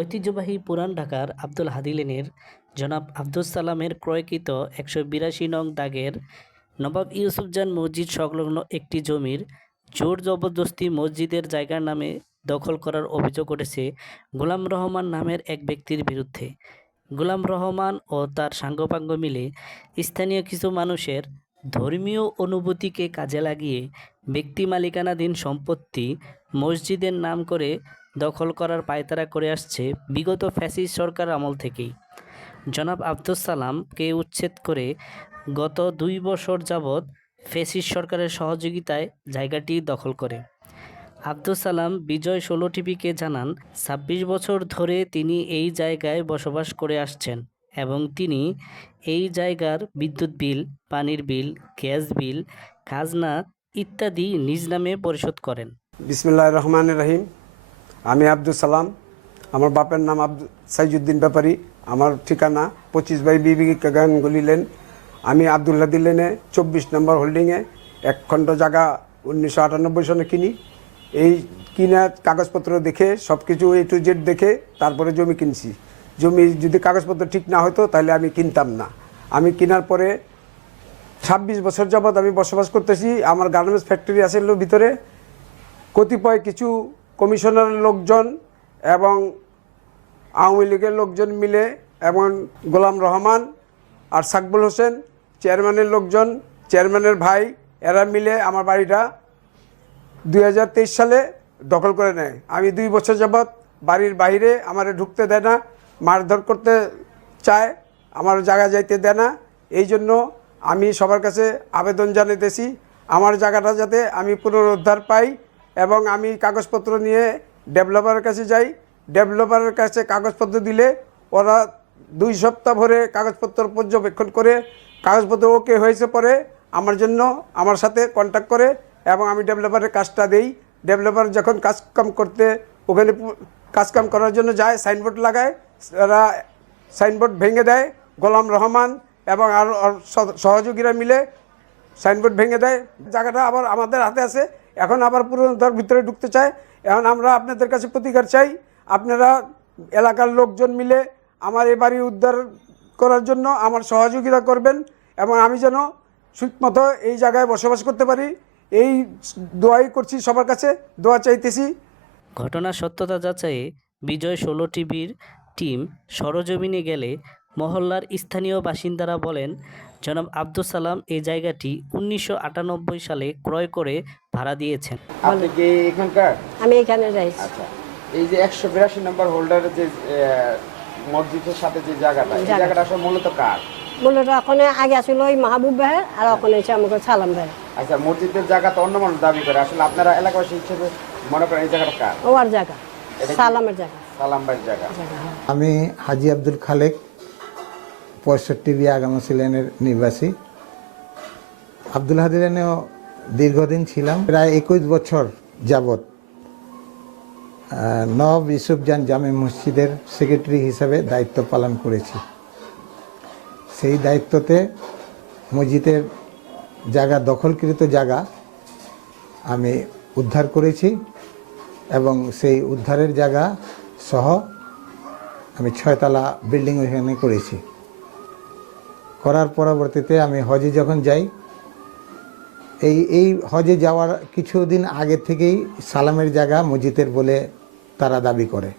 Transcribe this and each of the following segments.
ঐতিহ্যবাহী পুরান ঢাকার আব্দুল হাদি লেনের জনাব আব্দুস সালামের ক্রয়কৃত একশো বিরাশি নং দাগের নবাব ইউসুফজান মসজিদ সংলগ্ন একটি জমির জোর জবরদস্তি মসজিদের জায়গার নামে দখল করার অভিযোগ উঠেছে গোলাম রহমান নামের এক ব্যক্তির বিরুদ্ধে। গোলাম রহমান ও তার সাঙ্গপাঙ্গ মিলে স্থানীয় কিছু মানুষের ধর্মীয় অনুভূতিকে কাজে লাগিয়ে ব্যক্তি মালিকানাধীন সম্পত্তি মসজিদের নাম করে দখল করার পায়তারা করে আসছে বিগত ফ্যাসিস্ট সরকার আমল থেকেই। জনাব আব্দুস সালামকে উচ্ছেদ করে গত দুই বছর যাবৎ ফ্যাসিস্ট সরকারের সহযোগিতায় জায়গাটি দখল করে। আব্দুস সালাম বিজয় ষোলো টিভিকে জানান, ছাব্বিশ বছর ধরে তিনি এই জায়গায় বসবাস করে আসছেন এবং তিনি এই জায়গার বিদ্যুৎ বিল, পানির বিল, গ্যাস বিল, খাজনা ইত্যাদি নিজ নামে পরিশোধ করেন। বিসমিল্লাহ রহমান রহিম। আমি আব্দুল সালাম, আমার বাপের নাম আব্দুল সাইজুদ্দিন ব্যাপারী, আমার ঠিকানা পঁচিশ বাই বিবি গানগুলি লেন। আমি আবদুল্লাহ লেনে চব্বিশ নম্বর হোল্ডিংয়ে এক খণ্ড জায়গা উনিশশো আটানব্বই সনে কিনি। এই কিনা কাগজপত্র দেখে সব কিছু এ টু জেড দেখে তারপরে জমি কিনছি। জমি যদি কাগজপত্র ঠিক না হতো, তাহলে আমি কিনতাম না। আমি কেনার পরে ছাব্বিশ বছর যাবৎ আমি বসবাস করতেছি। আমার গার্মেন্টস ফ্যাক্টরি আছে ভিতরে। কতিপয় কিছু কমিশনারের লোকজন এবং আওয়ামী লীগের লোকজন মিলে এবং গোলাম রহমান আর সাকবুল হোসেন, চেয়ারম্যানের লোকজন, চেয়ারম্যানের ভাই, এরা মিলে আমার বাড়িটা দুই হাজার তেইশ সালে দখল করে নেয়। আমি দুই বছর যাবৎ বাড়ির বাইরে আমার ঢুকতে দেয় না, মারধর করতে চায়, আমার জায়গা যাইতে দেয় না। এই জন্য আমি সবার কাছে আবেদন জানাইতেছি, আমার জায়গাটা যাতে আমি পুনরুদ্ধার পাই এবং আমি কাগজপত্র নিয়ে ডেভেলপারের কাছে যাই। ডেভেলপারের কাছে কাগজপত্র দিলে ওরা দুই সপ্তাহ ভরে কাগজপত্র পর্যবেক্ষণ করে, কাগজপত্র ওকে হয়েছে পরে আমার জন্য আমার সাথে কন্ট্যাক্ট করে এবং আমি ডেভেলপারের কাজটা দেই। ডেভেলপার যখন কাজ কাম করতে, ওখানে কাজকাম করার জন্য যায় সাইনবোর্ড লাগায় ওরা সাইনবোর্ড ভেঙে দেয়, গোলাম রহমান এবং আর সহযোগীরা মিলে সাইনবোর্ড ভেঙে দেয়। জায়গাটা আবার আমাদের হাতে আছে। এখন আবার পুরোনোর ভিতরে ঢুকতে চায়। এখন আমরা আপনাদের কাছে প্রতিকার চাই। আপনারা এলাকার লোকজন মিলে আমার এই বাড়ি উদ্ধার করার জন্য আমার সহযোগিতা করবেন এবং আমি যেন মতো এই জায়গায় বসবাস করতে পারি। এই দোয়াই করছি সবার কাছে, দোয়া চাইতেছি। ঘটনার সত্যতা যাচাইয়ে বিজয় ষোলো টিভির টিম সরজমিনে গেলে মহল্লার স্থানীয় বাসিন্দারা বলেন জনাব আব্দুল সালাম এই জায়গাটি উনিশশো আটানব্বই সালে ক্রয় করে ভাড়া দিয়েছেন। আপনি কি এখানকার? আমি এখানে রয়েছি। আচ্ছা। এই যে একশো বিরাশি নম্বর হোল্ডারের যে মসজিদের সাথে যে জায়গাটা এই জায়গাটা। আসলে মূলত কার? মূলত ওখানে আগে আসলে ওই মাহবুব ভাই আর ওখানে হচ্ছে আমাকে সালাম ভাই। আচ্ছা মসজিদের জায়গা তো অন্য মানুষ দাবি করে। আসলে আপনারা এলাকাবাসী হিসেবে মনে করেন এই জায়গাটা কার? ও আর জায়গা সালামের জায়গা। সালাম ভাইয়ের জায়গা। জায়গা, হ্যাঁ। আমি হাজি আব্দুল খালেক পঁয়ষট্টি বি আগামসি লেনের নিবাসী আব্দুল হাদি লেনেও দীর্ঘদিন ছিলাম। প্রায় একুশ বছর যাবৎ নব ইউসুফজান জামে মসজিদের সেক্রেটারি হিসাবে দায়িত্ব পালন করেছি। সেই দায়িত্বতে মসজিদের জায়গা, দখলকৃত জায়গা আমি উদ্ধার করেছি এবং সেই উদ্ধারের জায়গা সহ আমি ছয়তলা বিল্ডিং ওইখানে করেছি। করার পরবর্তীতে আমি হজে যখন যাই, এই এই হজে যাওয়ার কিছুদিন আগে থেকেই সালামের জায়গা মসজিদের বলে তারা দাবি করে।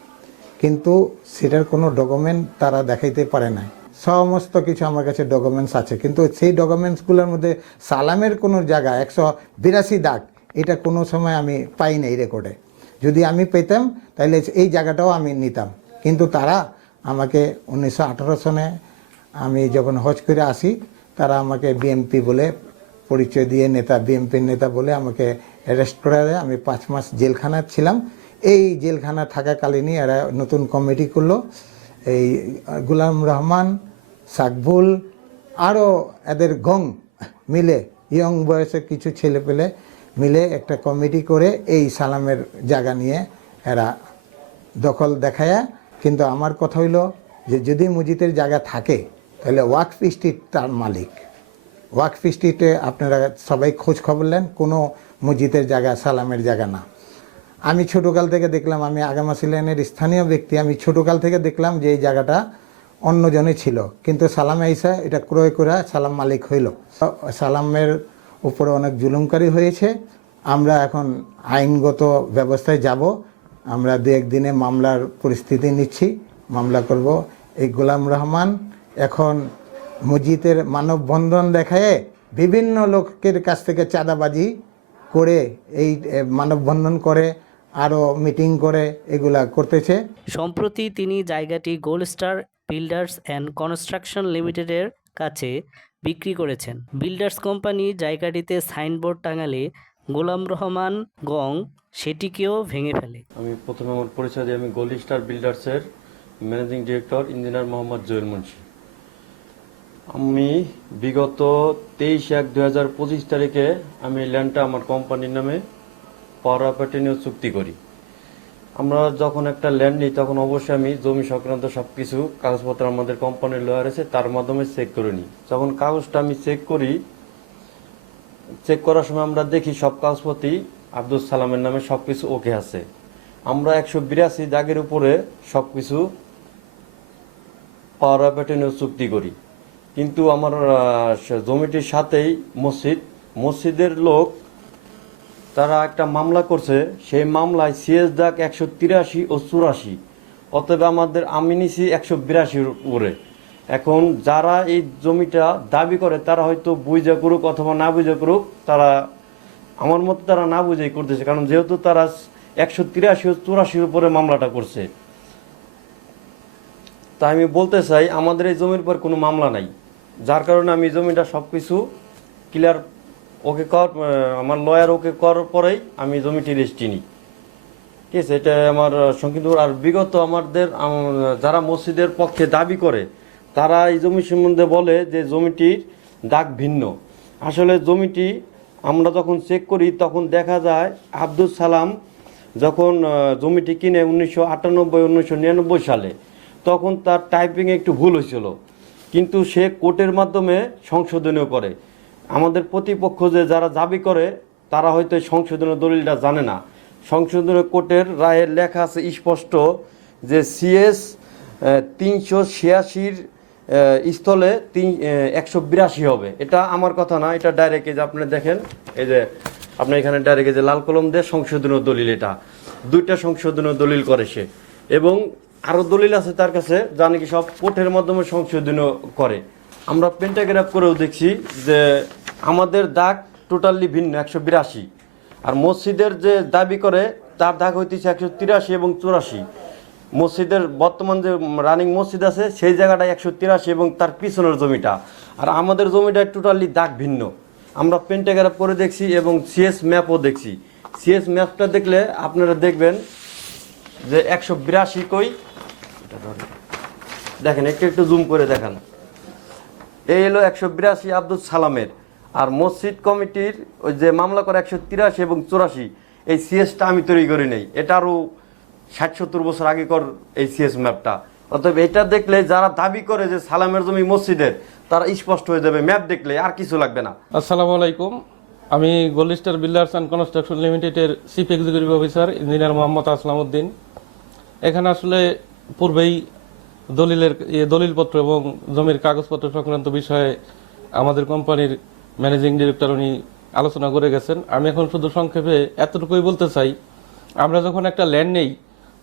কিন্তু সেটার কোনো ডকুমেন্ট তারা দেখাইতে পারে না সমস্ত কিছু আমার কাছে ডকুমেন্টস আছে। কিন্তু সেই ডকুমেন্টসগুলোর মধ্যে সালামের কোনো জায়গা, একশো বিরাশি দাগ, এটা কোনো সময় আমি পাই নাই রেকর্ডে। যদি আমি পেতাম তাহলে এই জায়গাটাও আমি নিতাম। কিন্তু তারা আমাকে উনিশশো আঠারো সনে আমি যখন হজ করে আসি, তারা আমাকে বিএমপি বলে পরিচয় দিয়ে, নেতা বিএমপির নেতা বলে আমাকে অ্যারেস্ট করে দেয়। আমি পাঁচ মাস জেলখানা ছিলাম। এই জেলখানা থাকাকালীনই এরা নতুন কমিটি করল। এই গুলাম রহমান, সাকবুল আরও এদের গং মিলে ইয়ং বয়সের কিছু ছেলে পেলে মিলে একটা কমিটি করে এই সালামের জায়গা নিয়ে এরা দখল দেখায়। কিন্তু আমার কথা হইল যে যদি মসজিদের জায়গা থাকে তাহলে ওয়াকফ স্ট্রিট তার মালিক। ওয়াকফ স্ট্রিটে আপনারা সবাই খোঁজ খবর নেন, কোনো মসজিদের জায়গা, সালামের জায়গা না। আমি ছোটোকাল থেকে দেখলাম, আমি আগামাসি লাইনের স্থানীয় ব্যক্তি, আমি ছোটোকাল থেকে দেখলাম যে এই জায়গাটা অন্যজনে ছিল। কিন্তু সালাম আইসা, এটা ক্রয় করে সালাম মালিক হইল। সালামের উপরে অনেক জুলুমকারী হয়েছে। আমরা এখন আইনগত ব্যবস্থায় যাব। আমরা দু একদিনে মামলার পরিস্থিতি নিচ্ছি। মামলা করব এই গোলাম রহমান। এখন মসজিদের মানববন্ধন দেখায় বিভিন্ন লোকের কাছ থেকে চাঁদাবাজি করে এই মানববন্ধন করে আরও মিটিং করে এগুলা করতেছে। সম্প্রতি তিনি জায়গাটি gold star builders and construction লিমিটেডের কাছে বিক্রি করেছেন। বিল্ডার্স কোম্পানি জায়গাটিতে সাইনবোর্ড টাঙালে গোলাম রহমান গং সেটিকেও ভেঙে ফেলে। আমি প্রথমে আমার পরিচয় দিই আমি gold star বিল্ডার্সের managing director engineer Mohammad Jewel Munshi. আমি বিগত তেইশ এক দুই হাজার পঁচিশ তারিখে আমি ল্যান্ডটা আমার কোম্পানির নামে পাওয়ার অপারেটিনিউ চুক্তি করি। আমরা যখন একটা ল্যান্ড নিই, তখন অবশ্যই আমি জমি সংক্রান্ত সব কিছু কাগজপত্র আমাদের কোম্পানির লয়ার আছে, তার মাধ্যমে চেক করে নিই। যখন কাগজটা আমি চেক করি চেক করার সময় আমরা দেখি সব কাগজপত্রই আব্দুল সালামের নামে সবকিছু ওকে আছে। আমরা একশো বিরাশি দাগের উপরে সবকিছু পাওয়ার অপারেটিনিউ চুক্তি করি। কিন্তু আমার জমিটির সাথেই মসজিদ। মসজিদের লোক, তারা একটা মামলা করছে। সেই মামলায় সিএস দাগ একশো তিরাশি ও চুরাশি। অতএব আমাদের আমি নিছি একশো বিরাশির উপরে এখন যারা এই জমিটা দাবি করে, তারা হয়তো বুঝা করুক অথবা না বুঝা করুক, তারা আমার মতে তারা না বুঝেই করতেছে। কারণ যেহেতু তারা একশো তিরাশি ও চুরাশির উপরে মামলাটা করছে। তাই আমি বলতে চাই, আমাদের এই জমির পর কোনো মামলা নাই। যার কারণে আমি জমিটা সব কিছু ক্লিয়ার ওকে কর আমার লয়ার ওকে করার পরেই আমি জমিটি রেস্টি নিই ঠিক আছে, এটা আমার সংক্ষিপ্ত আর বিগত আমাদের যারা মসজিদের পক্ষে দাবি করে, তারা এই জমি সম্বন্ধে বলে যে জমিটির দাগ ভিন্ন। আসলে জমিটি আমরা যখন চেক করি, তখন দেখা যায় আব্দুল সালাম যখন জমিটি কিনে উনিশশো আটানব্বই, উনিশশো নিরানব্বই সালে, তখন তার টাইপিং একটু ভুল হয়েছিল। কিন্তু সে কোর্টের মাধ্যমে সংশোধনীয় করে। আমাদের প্রতিপক্ষ যে যারা দাবি করে, তারা হয়তো সংশোধনের দলিলটা জানে না। সংশোধনের কোর্টের রায়ের লেখা আছে স্পষ্ট যে সিএস তিনশো ছিয়াশির স্থলে তিন একশো বিরাশি হবে। এটা আমার কথা না, এটা ডাইরেক্ট যে আপনি দেখেন, এই যে আপনি এখানে ডাইরেক্ট যে লাল কলম দিয়ে সংশোধনীয় দলিল এটা। দুইটা সংশোধনীয় দলিল করে সে। এবং আরও দলিল আছে তার কাছে, যা নাকি সব কোর্টের মাধ্যমে সংশোধনীয় করে। আমরা পেন্টাগ্রাফ করেও দেখছি যে আমাদের দাগ টোটালি ভিন্ন, একশো বিরাশি। আর মসজিদের যে দাবি করে, তার দাগ হইতেছে একশো তিরাশি এবং চুরাশি। মসজিদের বর্তমান যে রানিং মসজিদ আছে, সেই জায়গাটা একশো তিরাশি এবং তার পিছনের জমিটা। আর আমাদের জমিটা টোটালি দাগ ভিন্ন। আমরা পেন্টাগ্রাফ করে দেখছি এবং সিএস ম্যাপও দেখছি। সিএস ম্যাপটা দেখলে আপনারা দেখবেন যে একশো বিরাশি কই এটা। দেখেন, একটু একটু জুম করে দেখান। এই হলো একশো বিরাশি আব্দুল সালামের। আর মসজিদ কমিটির ওই যে মামলা করে একশো তিরাশি এবং চুরাশি, এই সিএসটা আমি তৈরি করি নেই। এটা আরও ষাট সত্তর বছর আগে কর এই সিএস ম্যাপটা। অতএব এটা দেখলে যারা দাবি করে যে সালামের জমি মসজিদের, তারা স্পষ্ট হয়ে যাবে। ম্যাপ দেখলে আর কিছু লাগবে না। আসসালামু আলাইকুম। আমি gold star builders and construction লিমিটেডের chief executive officer engineer Mohammad Aslam Uddin এখানে আসলে পূর্বেই দলিলের দলিলপত্র এবং জমির কাগজপত্র সংক্রান্ত বিষয়ে আমাদের কোম্পানির ম্যানেজিং ডিরেক্টর উনি আলোচনা করে গেছেন। আমি এখন শুধু সংক্ষেপে এতটুকুই বলতে চাই, আমরা যখন একটা ল্যান্ড নেই,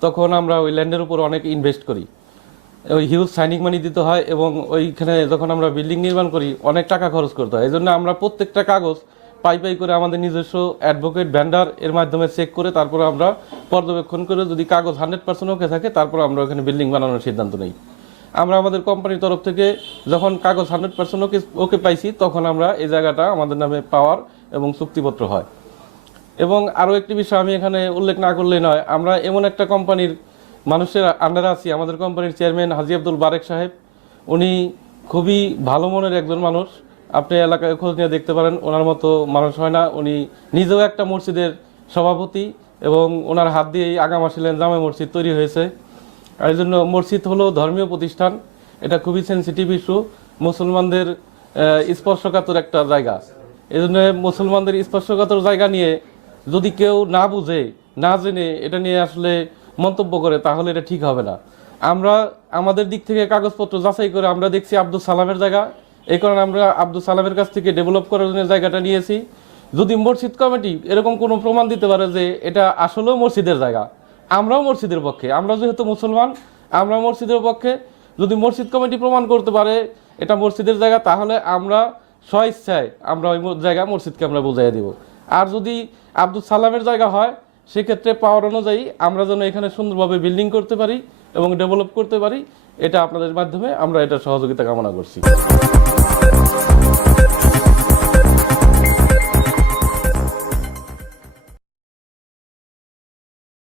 তখন আমরা ওই ল্যান্ডের উপর অনেক ইনভেস্ট করি। ওই হিউজ সাইনিং মানি দিতে হয় এবং ওইখানে যখন আমরা বিল্ডিং নির্মাণ করি, অনেক টাকা খরচ করতে হয়। এই জন্য আমরা প্রত্যেকটা কাগজ পাই পাই করে আমাদের নিজস্ব অ্যাডভোকেট ভ্যান্ডার এর মাধ্যমে চেক করে তারপর আমরা পর্যবেক্ষণ করে যদি কাগজ হান্ড্রেড পার্সেন্ট ওকে থাকে, তারপর আমরা ওখানে বিল্ডিং বানানোর সিদ্ধান্ত নিই। আমরা আমাদের কোম্পানির তরফ থেকে যখন কাগজ হান্ড্রেড পার্সেন্ট ওকে ওকে পাইছি, তখন আমরা এই জায়গাটা আমাদের নামে পাওয়ার এবং চুক্তিপত্র হয়। এবং আরও একটি বিষয় আমি এখানে উল্লেখ না করলেই নয়, আমরা এমন একটা কোম্পানির মানুষের আন্ডারে আছি। আমাদের কোম্পানির চেয়ারম্যান হাজি আব্দুল বারেক সাহেব, উনি খুবই ভালো মনের একজন মানুষ। আপনি এলাকায় খোঁজ নিয়ে দেখতে পারেন, ওনার মতো মানুষ হয় না। উনি নিজেও একটা মসজিদের সভাপতি এবং ওনার হাত দিয়েই আগামাসিলেন জামে মসজিদ তৈরি হয়েছে। এই জন্য মসজিদ হলো ধর্মীয় প্রতিষ্ঠান। এটা খুবই সেন্সিটিভ ইস্যু মুসলমানদের স্পর্শকাতর একটা জায়গা। এই জন্য মুসলমানদের স্পর্শকাতর জায়গা নিয়ে যদি কেউ না বুঝে, না জেনে এটা নিয়ে আসলে মন্তব্য করে, তাহলে এটা ঠিক হবে না। আমরা, আমাদের দিক থেকে কাগজপত্র যাচাই করে আমরা দেখছি আব্দুল সালামের জায়গা। এই কারণে আমরা আব্দুল সালামের কাছ থেকে ডেভেলপ করার জন্য জায়গাটা নিয়েছি। যদি মসজিদ কমিটি এরকম কোনো প্রমাণ দিতে পারে যে এটা আসলেও মসজিদের জায়গা, আমরাও মসজিদের পক্ষে, আমরা যেহেতু মুসলমান আমরা মসজিদের পক্ষে, যদি মসজিদ কমিটি প্রমাণ করতে পারে এটা মসজিদের জায়গা, তাহলে আমরা স্বইচ্ছায় আমরা ওই জায়গা মসজিদকে আমরা বুঝাই দিব। আর যদি আব্দুল সালামের জায়গা হয়, সেক্ষেত্রে পাওয়ার অনুযায়ী আমরা যেন এখানে সুন্দরভাবে বিল্ডিং করতে পারি এবং ডেভেলপ করতে পারি, এটা আপনাদের মাধ্যমে আমরা এটা সহযোগিতা কামনা করছি।